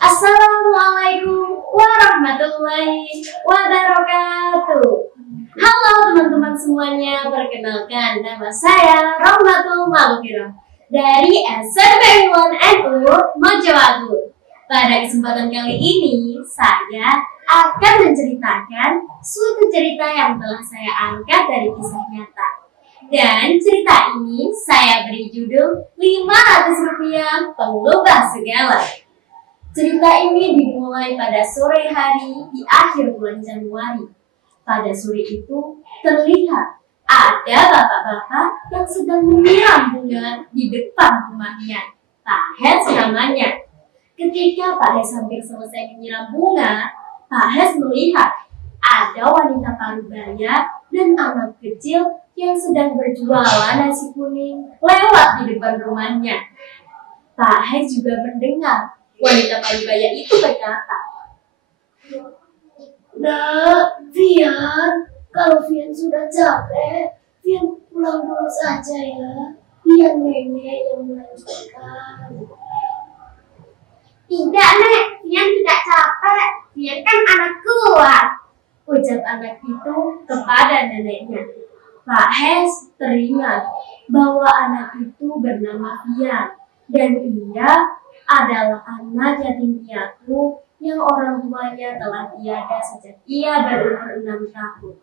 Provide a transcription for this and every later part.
Assalamualaikum warahmatullahi wabarakatuh. Halo teman-teman semuanya, perkenalkan nama saya Rahmatul Maghfirah dari SMP 1 NU Mojoagung. Pada kesempatan kali ini, saya akan menceritakan suatu cerita yang telah saya angkat dari kisah nyata. Dan cerita ini saya beri judul Rp500 pengubah segala. Cerita ini dimulai pada sore hari di akhir bulan Januari. Pada sore itu terlihat ada bapak-bapak yang sedang menyiram bunga di depan rumahnya. Pak Hes namanya. Ketika Pak Hes hampir selesai menyiram bunga, Pak Hes melihat ada wanita parubaya dan anak kecil yang sedang berjualan nasi kuning lewat di depan rumahnya. Pak Hes juga mendengar wanita parubaya itu berkata, "Nak, Fian, kalau Fian sudah capek, Fian pulang dulu saja ya. Biar nenek yang melanjutkan." "Tidak, Nek, Fian tidak capek. Fian kan anak kuat," ucap anak itu kepada neneknya. Pak Hes teringat bahwa anak itu bernama Fian dan ia adalah anak yatim piatu yang orang tuanya telah tiada sejak ia berumur 6 tahun.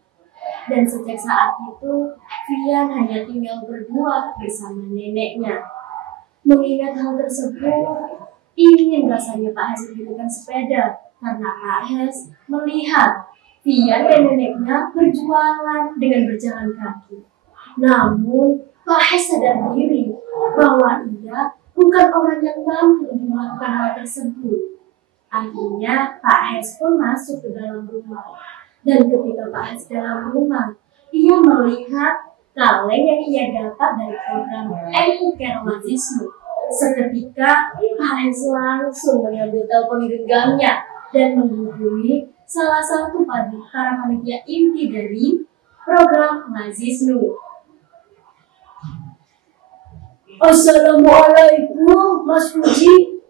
Dan sejak saat itu, Fian hanya tinggal berdua bersama neneknya. Mengingat hal tersebut, ingin rasanya Pak Hes membelikan sepeda karena Pak Hes melihat Fian dan neneknya berjualan dengan berjalan kaki. Namun, Pak Hes sadar diri bahwa ia bukan orang yang mampu untuk melakukan hal tersebut. Akhirnya, Pak Hes pun masuk ke dalam rumah. Dan ketika Pak Hes dalam rumah, ia melihat kaleng yang ia dapat dari program NU Care Mahasiswa. Seketika, Pak Hes langsung mengambil telepon genggamnya dan menghubungi salah satu para panitia inti dari program Mahasiswa. "Assalamualaikum, Mas Puji.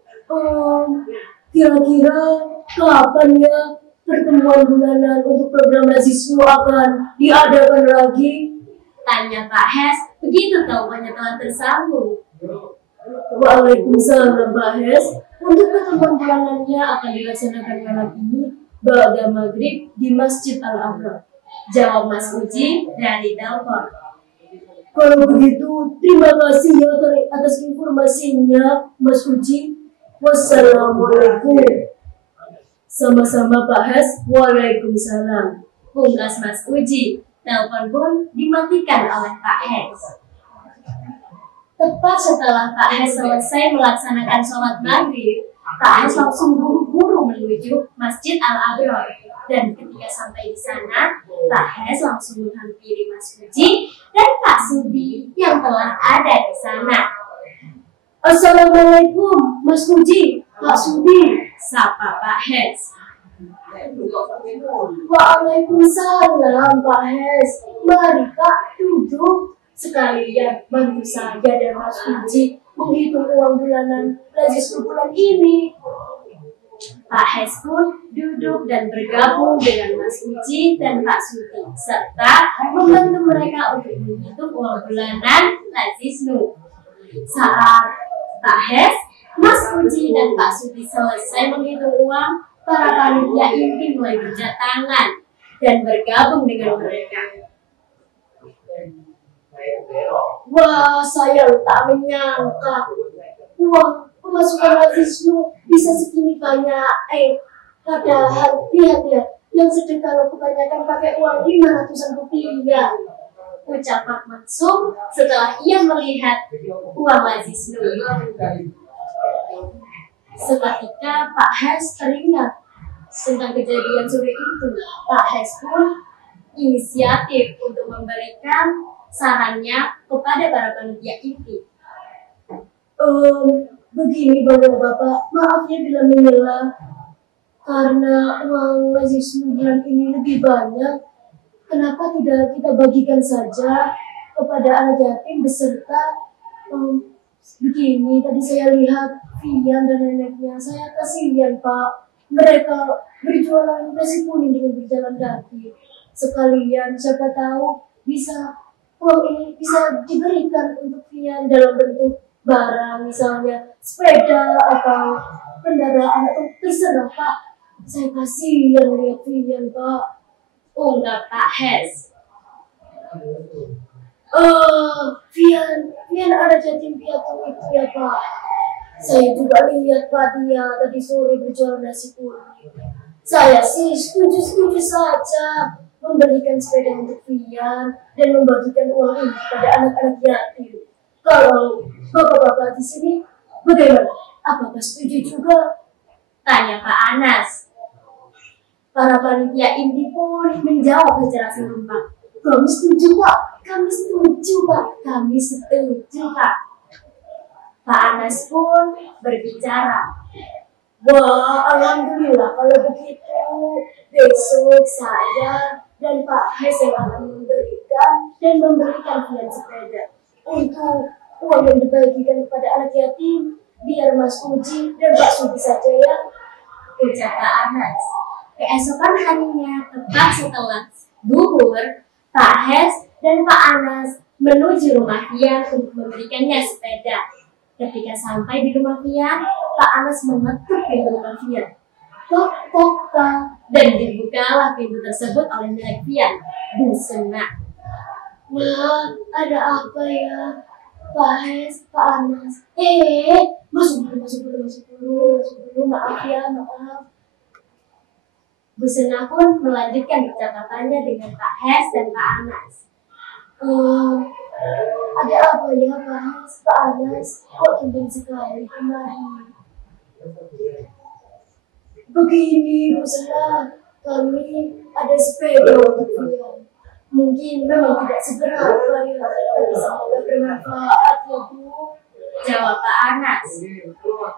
Kira-kira kapan ya pertemuan bulanan untuk program mahasiswa akan diadakan lagi?" Tanya Pak Hes begitu teleponnya telah tersambung. "Waalaikumsalam, Pak Hes. Untuk pertemuan bulanannya akan dilaksanakan malam ini ba'da maghrib di Masjid Al-Abrar," jawab Mas Uji dari telepon. "Kalau begitu, terima kasih ya atas informasinya, Mas Uji. Wassalamualaikum." "Sama-sama Pak Hes, waalaikumsalam," pungkas Mas Uji. Telepon pun dimatikan oleh Pak Hes. Tepat setelah Pak Hes selesai melaksanakan sholat maghrib, Pak Hes langsung buru-buru menuju Masjid Al-Abrar. Dan ketika sampai di sana, Pak Hes langsung menghampiri Mas Uji dan Pak Sudi yang telah ada di sana. "Assalamualaikum, Mas Uji, Pak Sudi," sapa Pak Hes. "Waalaikumsalam, Pak Hes. Mari Kak, duduk. Sekalian bantu saya dan Mas Uji menghitung uang bulanan mahasiswa bulan ini." Pak Hes pun duduk dan bergabung dengan Mas Uji dan Pak Sudi, serta membantu mereka untuk menghitung uang bulanan Lazisnu. Saat Pak Hes, Mas Uji dan Pak Sudi selesai menghitung uang, para panitia inti mulai berjabat tangan dan bergabung dengan mereka. "Wah, saya tak menyangka uang pemasukan mahasiswa bisa segini banyak. Padahal lihat ya, yang sedekah kebanyakan pakai uang Rp500, ucap Pak Maksum setelah ia melihat uang Lazisnu. Seketika Pak Hes teringat tentang kejadian sore itu. Pak Hes pun inisiatif untuk memberikan sarannya kepada para panitia inti. Begini Bapak-Bapak, maaf ya bila menyela, karena uang mahasiswa bulan ini lebih banyak. Kenapa tidak kita bagikan saja kepada anak yatim beserta Begini, tadi saya lihat Vian dan neneknya. Saya kasihan, Pak. Mereka berjualan nasi kuning dengan berjalan kaki. Sekalian, siapa tahu bisa uang ini bisa diberikan untuk Vian dalam bentuk barang, misalnya sepeda atau kendaraan atau terserah, Pak. Saya kasihan lihat Vian, Pak. Ungkap Pak Hes. Vian ada jatim piatu itu ya, Pak. Saya juga lihat Pak dia tadi sore berjualan nasi kuning. Saya sih setuju saja memberikan sepeda untuk Vian dan membagikan uang ini kepada anak-anak yatim. Kalau bapak-bapak di sini bagaimana? Apakah setuju juga? Tanya Pak Anas. Para panitia inti pun menjawab secara serempak. Kami setuju, Pak. Kami setuju, Pak. Kami setuju, Pak. Pak Anas pun berbicara. Wah, alhamdulillah kalau begitu. Besok saya dan Pak Hes yang akan memberikan Vian sepeda. Untuk uang yang dibagikan kepada anak yatim, biar Mas Uji dan Pak Sudi saja ya. Ucap Pak Anas. Keesokan harinya, tepat setelah zuhur, Pak Hes dan Pak Anas menuju rumah Vian untuk memberikannya sepeda. Ketika sampai di rumah Vian, Pak Anas mengetuk pintu rumah Vian. Tok, tok, tok, dan dibukalah pintu tersebut oleh nenek Vian, Bu Sena. Wah, ada apa ya? Pak Hes, Pak Anas. Masuk dulu. Maaf ya, maaf. Bu Sena pun melanjutkan percakapannya dengan Pak Hes dan Pak Anas. Ada apa ya Pak Hes, Pak Anas? Kok tumben sekali kemarin? Begini Bu Sena, kami ada sepeda untuk Vian. Mungkin memang tidak seberapa ya, tapi semoga bermanfaat ya Bu. Jawab Pak Anas. Wah,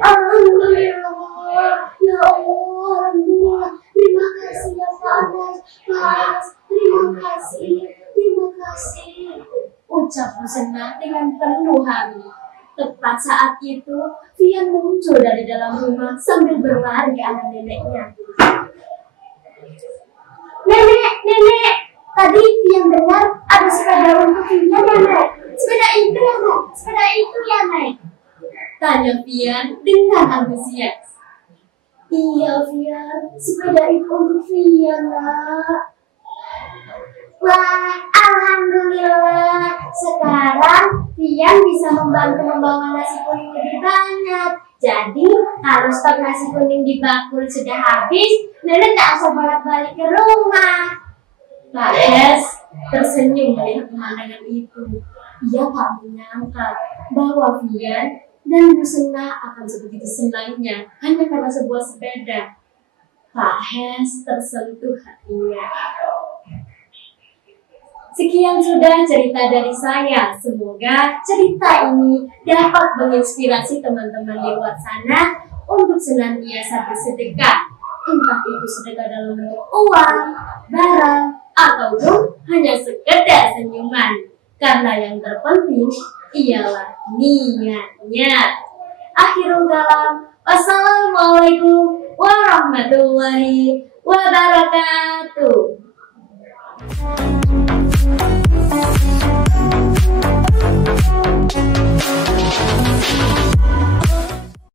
alhamdulillah. Ya Allah, alhamdulillah. Terima kasih ya Pak Anas. Mas, terima kasih. Ucap Bu Sena dengan penuh haru. Tepat saat itu, Vian muncul dari dalam rumah sambil berlari ke arah neneknya. Nenek, tadi Vian dengar ada sepeda untuk Vian ya, Nek. Sepeda itu ya, Nek. Tanya Vian dengan antusias. Iya, Vian, sepeda itu untuk Vian, Nak. Wah, alhamdulillah. Sekarang Vian bisa membantu membawa nasi kuning lebih banyak. Jadi, kalau stok nasi kuning di bakul sudah habis, nenek tak usah bolak-balik ke rumah. Pak Hes tersenyum melihat pemandangan itu. Ia tak menyangka bahwa Vian dan Bu Sena akan sebegitu senangnya hanya karena sebuah sepeda. Pak Hes tersentuh hatinya. Sekian sudah cerita dari saya. Semoga cerita ini dapat menginspirasi teman-teman di luar sana untuk senantiasa bersedekah. Entah itu sedekah dalam bentuk uang, barang, ataupun hanya sekedar senyuman. Karena yang terpenting ialah niatnya. Akhirul kalam. Wassalamualaikum warahmatullahi wabarakatuh.